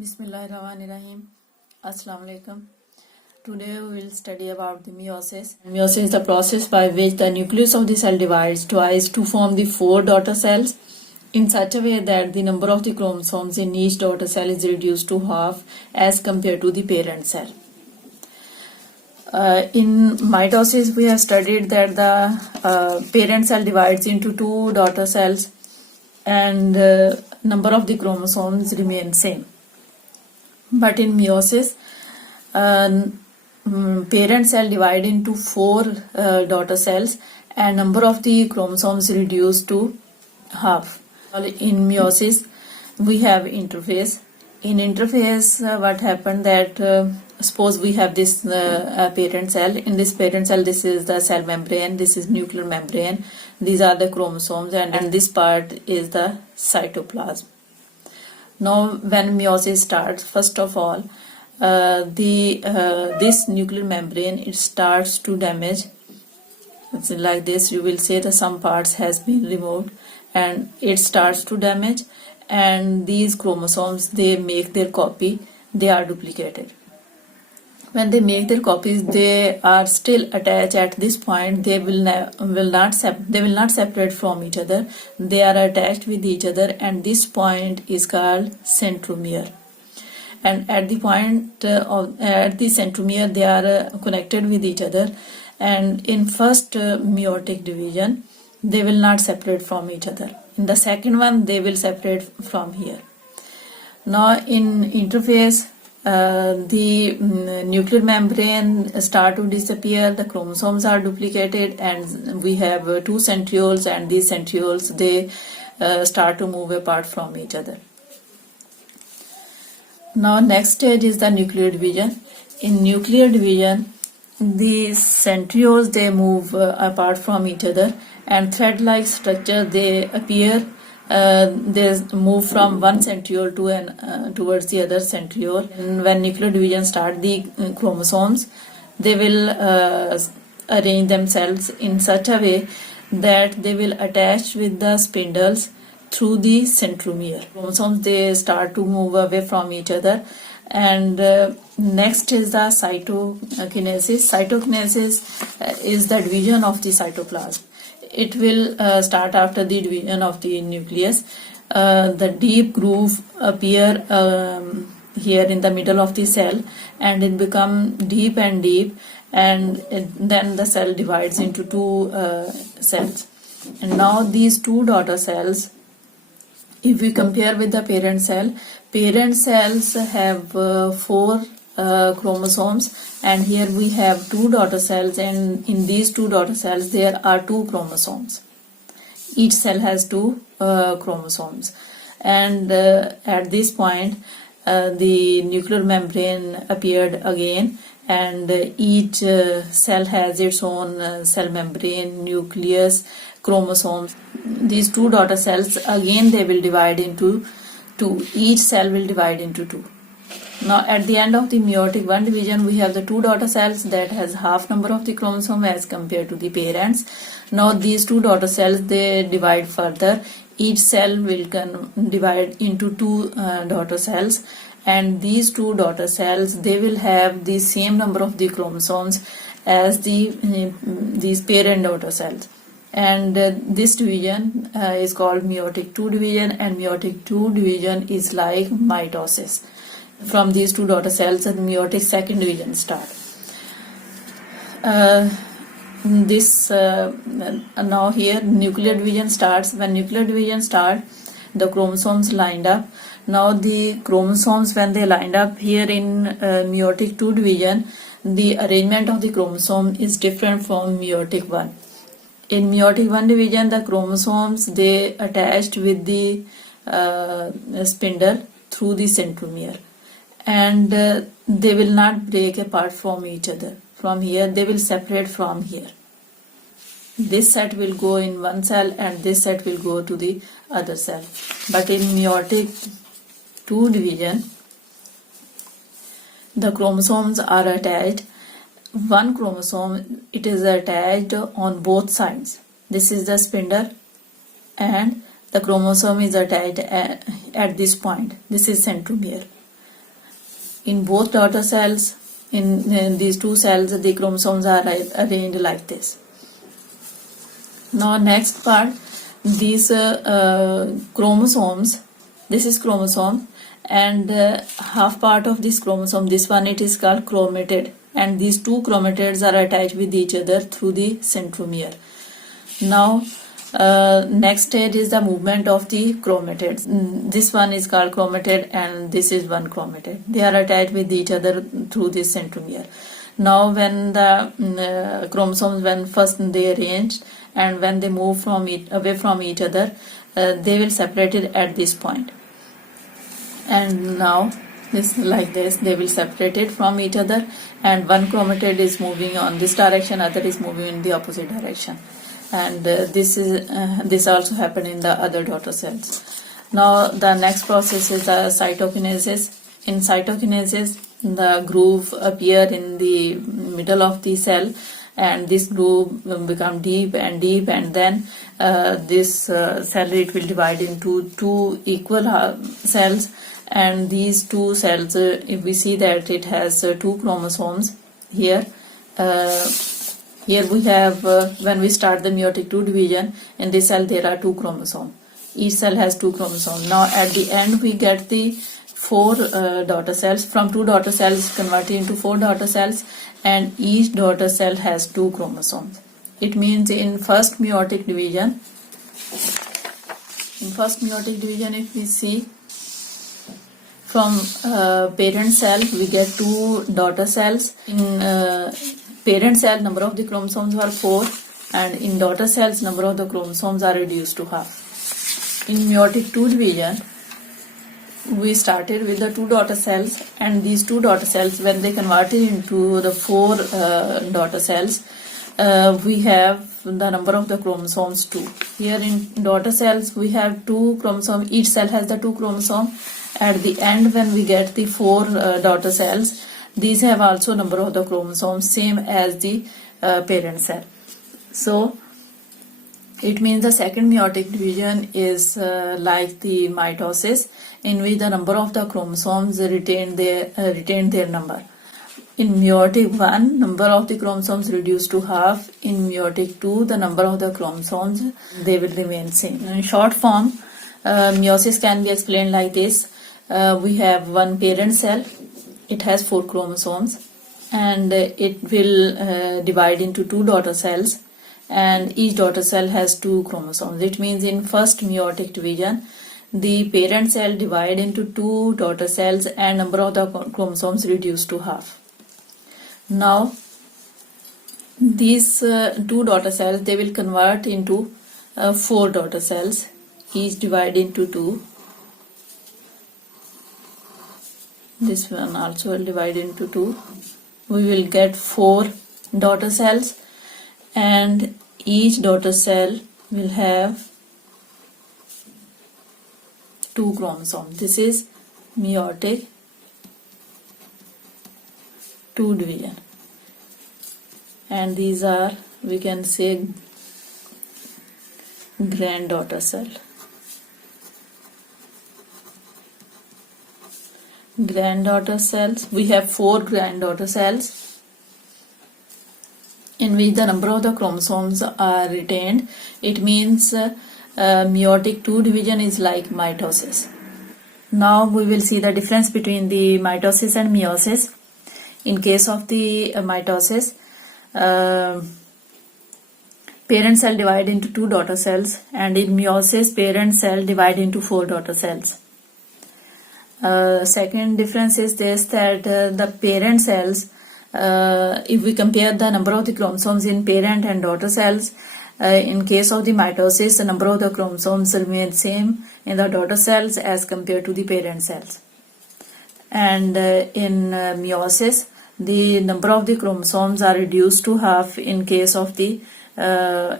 Bismillahirrahmanirrahim. Assalamu alaikum. Today we will study about the meiosis. Meiosis is the process by which the nucleus of the cell divides twice to form the four daughter cells in such a way that the number of the chromosomes in each daughter cell is reduced to half as compared to the parent cell. In mitosis, we have studied that the parent cell divides into two daughter cells and number of the chromosomes remain same. But in meiosis, parent cell divide into four daughter cells and number of the chromosomes reduced to half. In meiosis, we have interphase. In interphase, what happened that suppose we have this parent cell. In this parent cell, this is the cell membrane, this is nuclear membrane, these are the chromosomes, and this part is the cytoplasm. Now, when meiosis starts, first of all, this nuclear membrane, it starts to damage. It's like this. You will say that some parts has been removed, and it starts to damage. And these chromosomes, they make their copy. They are duplicated. When they make their copies, they are still attached at this point. They will not separate from each other. They are attached with each other, and this point is called centromere. And at the point at the centromere, they are connected with each other. And in first meiotic division, they will not separate from each other. In the second one, they will separate from here. Now, in interphase, the nuclear membrane start to disappear, the chromosomes are duplicated, and we have two centrioles, and these centrioles, they start to move apart from each other. Now, next stage is the nuclear division. In nuclear division, the centrioles, they move apart from each other, and thread-like structure, they appear. They move from one centriole to towards the other centriole. And when nuclear division start, the chromosomes, they will arrange themselves in such a way that they will attach with the spindles through the centromere. Chromosomes, they start to move away from each other. And next is the cytokinesis. Cytokinesis is the division of the cytoplasm. It will start after the division of the nucleus. The deep groove appear here in the middle of the cell, and it become deep and deep, and then the cell divides into two cells. And now these two daughter cells, if we compare with the parent cells have four chromosomes, and here we have two daughter cells, and in these two daughter cells there are two chromosomes. Each cell has two chromosomes, and at this point the nuclear membrane appeared again, and each cell has its own cell membrane, nucleus, chromosomes. These two daughter cells, again they will divide into two. Each cell will divide into two. Now, at the end of the meiotic one division, we have the two daughter cells that has half number of the chromosome as compared to the parents. Now, these two daughter cells, they divide further. Each cell will divide into two daughter cells, and these two daughter cells, they will have the same number of the chromosomes as these parent daughter cells. And this division is called meiotic 2 division, and meiotic 2 division is like mitosis. From these two daughter cells, and meiotic second division start. Now here nuclear division starts. When nuclear division start, the chromosomes lined up. Now the chromosomes, when they lined up here in meiotic 2 division, the arrangement of the chromosome is different from meiotic 1. In meiotic 1 division, the chromosomes, they attached with the spindle through the centromere, and they will not break apart from each other. From here, they will separate from here. This set will go in one cell, and this set will go to the other cell. But in meiotic 2 division, the chromosomes are attached. One chromosome, it is attached on both sides. This is the spindle, and the chromosome is attached at this point. This is centromere. In both daughter cells, in these two cells, the chromosomes are arranged like this. Now next part, these chromosomes, this is chromosome, and half part of this chromosome, this one, it is called chromatid, and these two chromatids are attached with each other through the centromere. Now next stage is the movement of the chromatids. This one is called chromatid and this is one chromatid. They are attached with each other through this centromere. Now when the chromosomes, when first they arranged and when they move away from each other, they will separate it at this point. And now this, like this, they will separate it from each other, and one chromatid is moving on this direction, other is moving in the opposite direction. And this also happened in the other daughter cells. Now the next process is the cytokinesis. In cytokinesis, the groove appear in the middle of the cell, and this groove will become deep, and then this cell, it will divide into two equal cells, and these two cells, if we see that it has two chromosomes here. Here we have, when we start the meiotic II division, in this cell there are two chromosomes. Each cell has two chromosomes. Now at the end we get the four daughter cells. From two daughter cells converted into four daughter cells, and each daughter cell has two chromosomes. It means in first meiotic division, if we see, from parent cell we get two daughter cells. In parent cell, number of the chromosomes are 4, and in daughter cells, number of the chromosomes are reduced to half. In meiotic II division, we started with the two daughter cells, and these two daughter cells, when they converted into the four daughter cells, we have the number of the chromosomes 2. Here in daughter cells, we have two chromosomes. Each cell has the two chromosomes. At the end, when we get the four daughter cells, these have also number of the chromosomes same as the parent cell. So it means the second meiotic division is like the mitosis, in which the number of the chromosomes retain their number. In meiotic I, number of the chromosomes reduced to half. In meiotic II, the number of the chromosomes, they will remain same. In short form, meiosis can be explained like this. We have one parent cell. It has 4 chromosomes, and it will divide into two daughter cells, and each daughter cell has 2 chromosomes. It means in first meiotic division, the parent cell divide into 2 daughter cells, and number of the chromosomes reduced to half. Now these 2 daughter cells, they will convert into 4 daughter cells, each divide into 2. This one also will divide into 2. We will get 4 daughter cells, and each daughter cell will have 2 chromosomes. This is meiotic II division, and these are, we can say, granddaughter cell. Granddaughter cells, we have 4 granddaughter cells in which the number of the chromosomes are retained. It means meiotic II division is like mitosis. Now we will see the difference between the mitosis and meiosis. In case of the mitosis, parent cell divide into 2 daughter cells, and in meiosis, parent cell divide into 4 daughter cells. Second difference is this, that the parent cells, if we compare the number of the chromosomes in parent and daughter cells, in case of the mitosis, the number of the chromosomes remain same in the daughter cells as compared to the parent cells. And in meiosis, the number of the chromosomes are reduced to half in case of the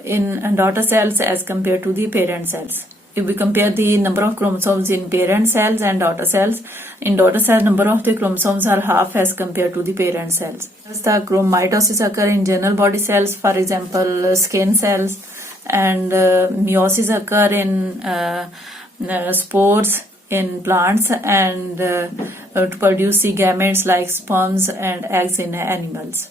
in daughter cells as compared to the parent cells. If we compare the number of chromosomes in parent cells and daughter cells, in daughter cells, number of the chromosomes are half as compared to the parent cells. As the mitosis occur in general body cells, for example, skin cells, and meiosis occur in spores in plants, and to produce the gametes like sperms and eggs in animals.